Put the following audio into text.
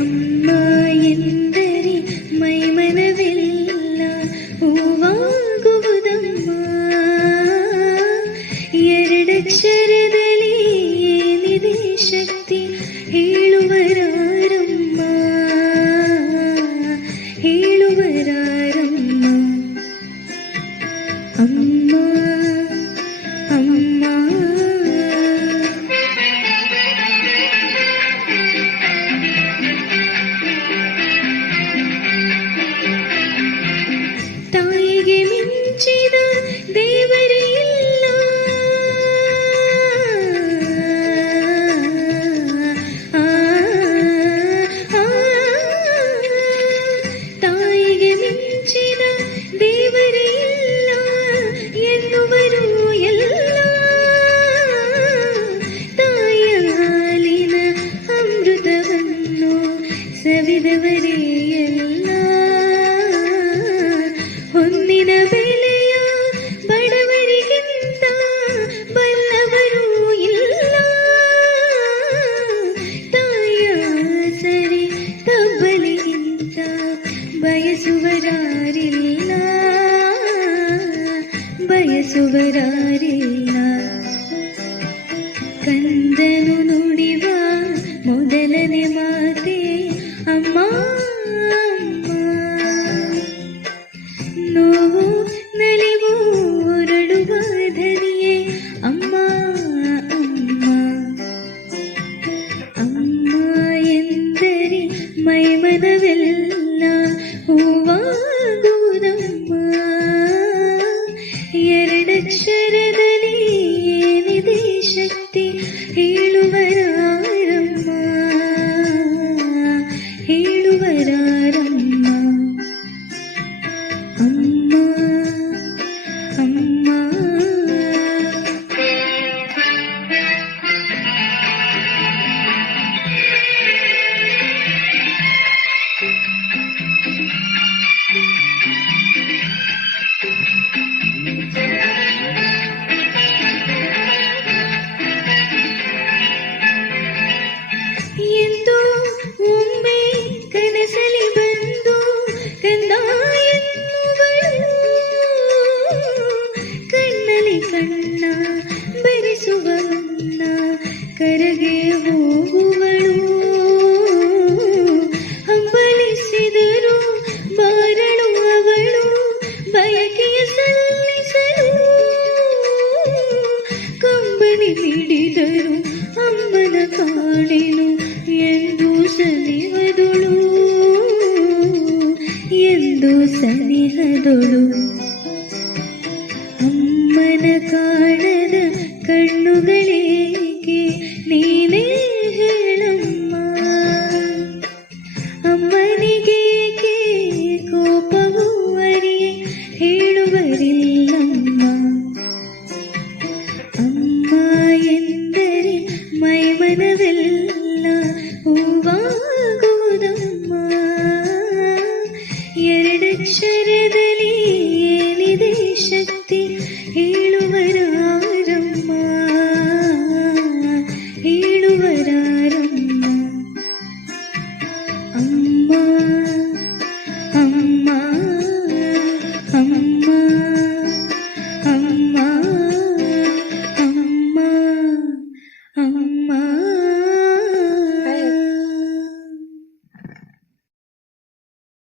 ಅಮ್ಮ ಎಂದರೆ ಮೈಮನವೆಲ್ಲ ಹೂವಾಗುವುದಮ್ಮ. ಎರಡಕ್ಷರದಲ್ಲಿ ಏನಿದೆ ಶಕ್ತಿ ಹೇಳುವರಾರಮ್ಮ, ಹೇಳುವರಾರಮ್ಮ. ಅಮ್ಮ ಅಮ್ಮ ತಾಯಿಗೆ ಮಿಂಚಿದ ದೇವರೇ ಇಲ್ಲ, ತಾಯಿಗೆ ಮಿಂಚಿದ ದೇವರೇ ಇಲ್ಲ ಎನ್ನುವರು ಎಲ್ಲ. ತಾಯಿಯ ಹಾಲಿನ ಅಮೃತವನ್ನು ಸವಿದವರೇ ಎಲ್ಲ. ಹೊನ್ನಿನ ಬೆಲೆಯ ಬಡವರಿಗಿಂತ ಬಲ್ಲವರು ಇಲ್ಲ. ತಾಯಿಯ ಸರಿ ತಬ್ಬಲಿಗಿಂತ ಬಯಸುವರಾರಿಲ್ಲ, ಬಯಸುವರಾರಿಲ್ಲ. ಕಂದನು ನುಡಿವ ಮೊದಲನೇ ಮಾತೆ ಅಮ್ಮ ಅಮ್ಮ. ನೋವು ನಲಿವು ಹೊರಡುವ ಧನಿಯೇ ಅಮ್ಮ ಅಮ್ಮ. ಅಮ್ಮ ಎಂದರೆ ಮೈಮನವೇ